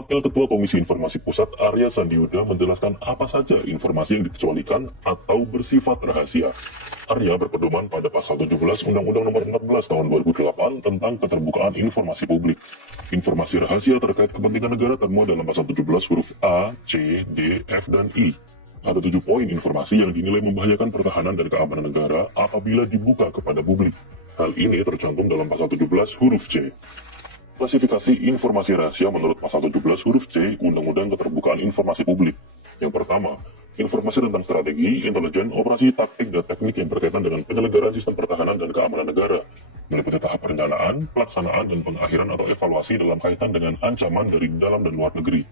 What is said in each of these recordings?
Wakil Ketua Komisi Informasi Pusat Arya Sandiuda menjelaskan apa saja informasi yang dikecualikan atau bersifat rahasia. Arya berpedoman pada pasal 17 Undang-Undang Nomor 14 Tahun 2008 tentang keterbukaan informasi publik. Informasi rahasia terkait kepentingan negara termuat dalam pasal 17 huruf A, C, D, F, dan I. Ada 7 poin informasi yang dinilai membahayakan pertahanan dan keamanan negara apabila dibuka kepada publik. Hal ini tercantum dalam pasal 17 huruf C. Klasifikasi informasi rahasia menurut pasal 17 huruf C Undang-Undang Keterbukaan Informasi Publik. Yang pertama, informasi tentang strategi, intelijen, operasi, taktik, dan teknik yang berkaitan dengan penyelenggaraan sistem pertahanan dan keamanan negara, meliputi tahap perencanaan, pelaksanaan, dan pengakhiran atau evaluasi dalam kaitan dengan ancaman dari dalam dan luar negeri.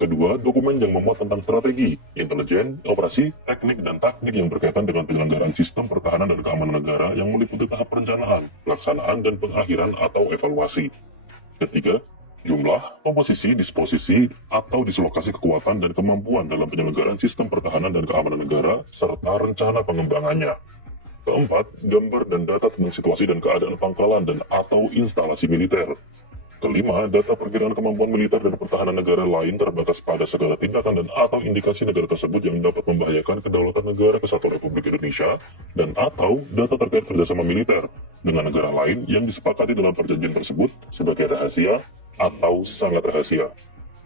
Kedua, dokumen yang memuat tentang strategi, intelijen, operasi, teknik, dan taktik yang berkaitan dengan penyelenggaraan sistem pertahanan dan keamanan negara yang meliputi tahap perencanaan, pelaksanaan, dan pengakhiran atau evaluasi. Ketiga, jumlah, komposisi, disposisi, atau dislokasi kekuatan dan kemampuan dalam penyelenggaraan sistem pertahanan dan keamanan negara, serta rencana pengembangannya. Keempat, gambar dan data tentang situasi dan keadaan pangkalan dan atau instalasi militer. Kelima, data perkiraan kemampuan militer dan pertahanan negara lain terbatas pada segala tindakan dan atau indikasi negara tersebut yang dapat membahayakan kedaulatan negara kesatuan Republik Indonesia dan atau data terkait kerjasama militer dengan negara lain yang disepakati dalam perjanjian tersebut sebagai rahasia atau sangat rahasia.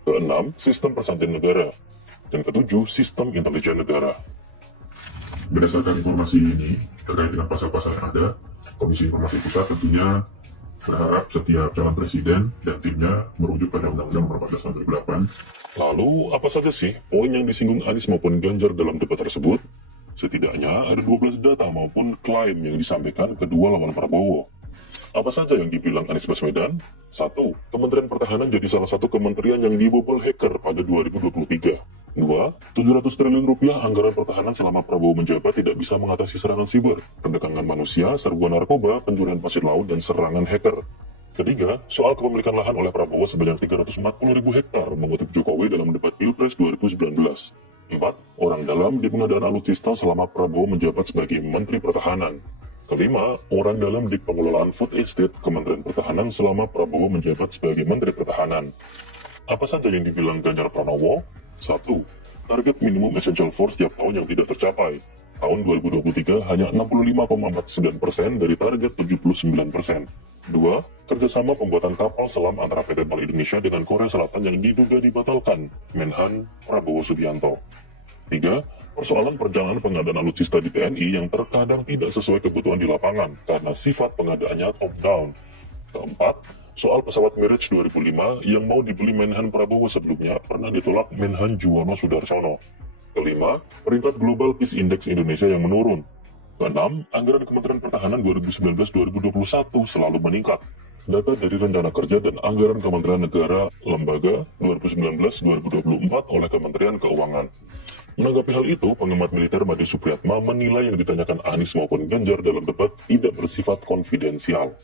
Keenam, sistem persantian negara. Dan ketujuh, sistem intelijen negara. Berdasarkan informasi ini, terkait dengan pasal-pasal yang ada, Komisi Informasi Pusat tentunya berharap setiap calon presiden dan timnya merujuk pada Undang-Undang Nomor 14 Tahun 2008. Lalu, apa saja sih poin yang disinggung Anies maupun Ganjar dalam debat tersebut? Setidaknya ada 12 data maupun klaim yang disampaikan kedua lawan Prabowo. Apa saja yang dibilang Anies Baswedan? 1. Kementerian Pertahanan jadi salah satu kementerian yang dibobol hacker pada 2023. 2. 700 triliun rupiah anggaran pertahanan selama Prabowo menjabat tidak bisa mengatasi serangan siber, perdagangan manusia, serbuan narkoba, pencurian pasir laut, dan serangan hacker. Ketiga, soal kepemilikan lahan oleh Prabowo sebanyak 340.000 hektar mengutip Jokowi dalam debat Pilpres 2019. 4. Orang dalam di pengadaan alutsista selama Prabowo menjabat sebagai Menteri Pertahanan. Kelima, orang dalam di pengelolaan food estate Kementerian Pertahanan selama Prabowo menjabat sebagai Menteri Pertahanan. Apa saja yang dibilang Ganjar Pranowo? 1. Target minimum essential force tiap tahun yang tidak tercapai. Tahun 2023 hanya 65,49% dari target 79%. 2. Kerjasama pembuatan kapal selam antara PT PAL Indonesia dengan Korea Selatan yang diduga dibatalkan. Menhan Prabowo Subianto. 3. Persoalan perjalanan pengadaan alutsista di TNI yang terkadang tidak sesuai kebutuhan di lapangan karena sifat pengadaannya top-down. 4. Soal pesawat Mirage 2005 yang mau dibeli Menhan Prabowo sebelumnya pernah ditolak Menhan Juwono Sudarsono. 5. Peringkat Global Peace Index Indonesia yang menurun. 6. Anggaran Kementerian Pertahanan 2019-2021 selalu meningkat. Data dari Rencana Kerja dan Anggaran Kementerian Negara Lembaga 2019-2024 oleh Kementerian Keuangan. Menanggapi hal itu, pengamat militer Made Supriyatma menilai yang ditanyakan Anies maupun Ganjar dalam debat tidak bersifat konfidensial.